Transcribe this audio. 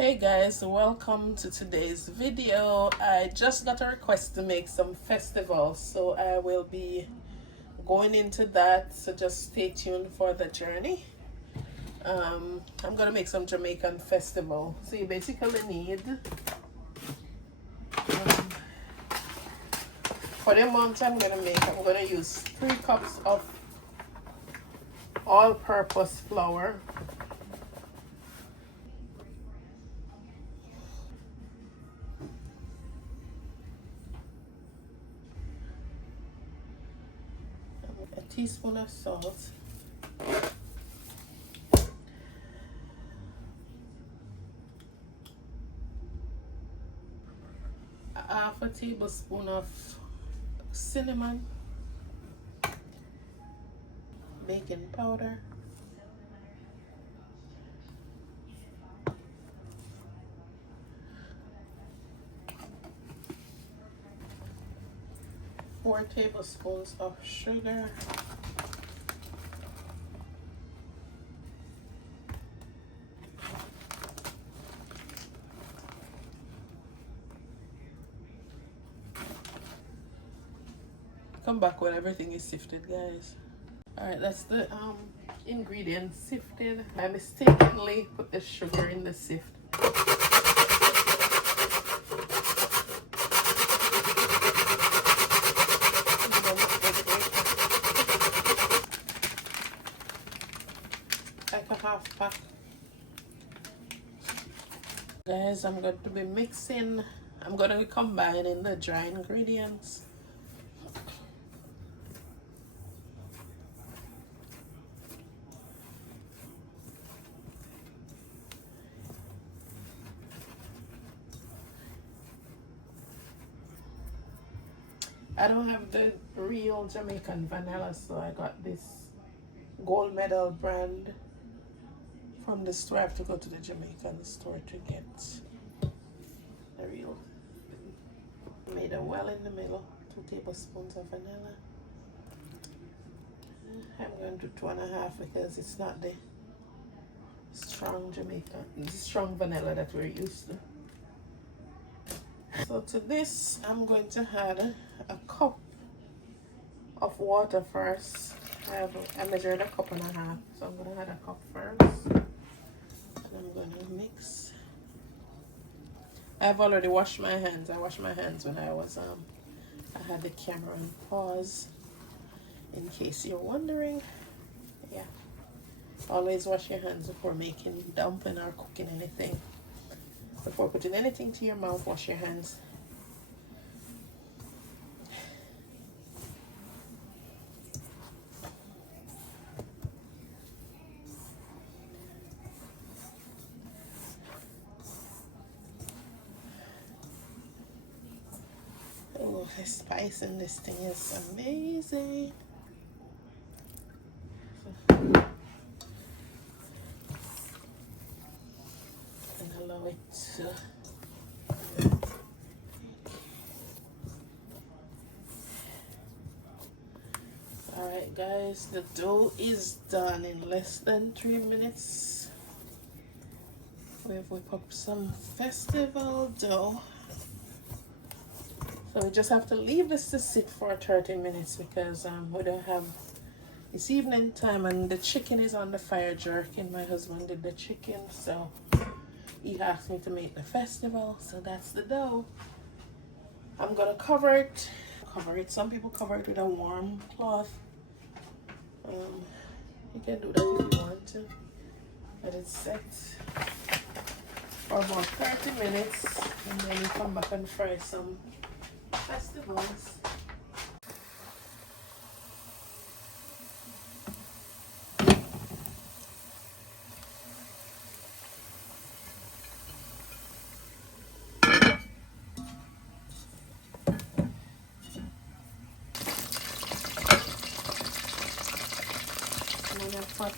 Hey guys, welcome to today's video. I just got a request to make some festivals, so I will be going into that, so just stay tuned for the journey. I'm gonna make some Jamaican festival. So you basically need for the amount I'm gonna use 3 cups of all-purpose flour, a teaspoon of salt, half a tablespoon of cinnamon, baking powder, four tablespoons of sugar, come back when everything is sifted, guys. All right, that's the ingredients sifted. I mistakenly put the sugar in the sift. Like a half pack. Guys, I'm going to be mixing. I'm going to be combining the dry ingredients. I don't have the real Jamaican vanilla, so I got this gold medal brand from the store. I have to go to the Jamaican store to get the real. Made a well in the middle, 2 tablespoons of vanilla. I'm going to do 2.5 because it's not the strong Jamaican, the strong vanilla that we're used to. So to this, I'm going to add a cup of water first. I measured 1.5 cups, so I'm going to add a cup first. And I'm going to mix. I've already washed my hands. I washed my hands when I had the camera on pause. In case you're wondering, yeah. Always wash your hands before making dumpling or cooking anything. Before putting anything to your mouth, wash your hands. Oh, the spice in this thing is amazing. And allow it to Alright guys, the dough is done in less than 3 minutes. We've whipped up some festival dough. So we just have to leave this to sit for 30 minutes because we don't have, it's evening time and the chicken is on the fire jerking. My husband did the chicken, so he asked me to make the festival. So that's the dough. I'm gonna cover it. Some people cover it with a warm cloth. You can do that if you want to. Let it set for about 30 minutes and then you come back and fry some festivals. I'm gonna put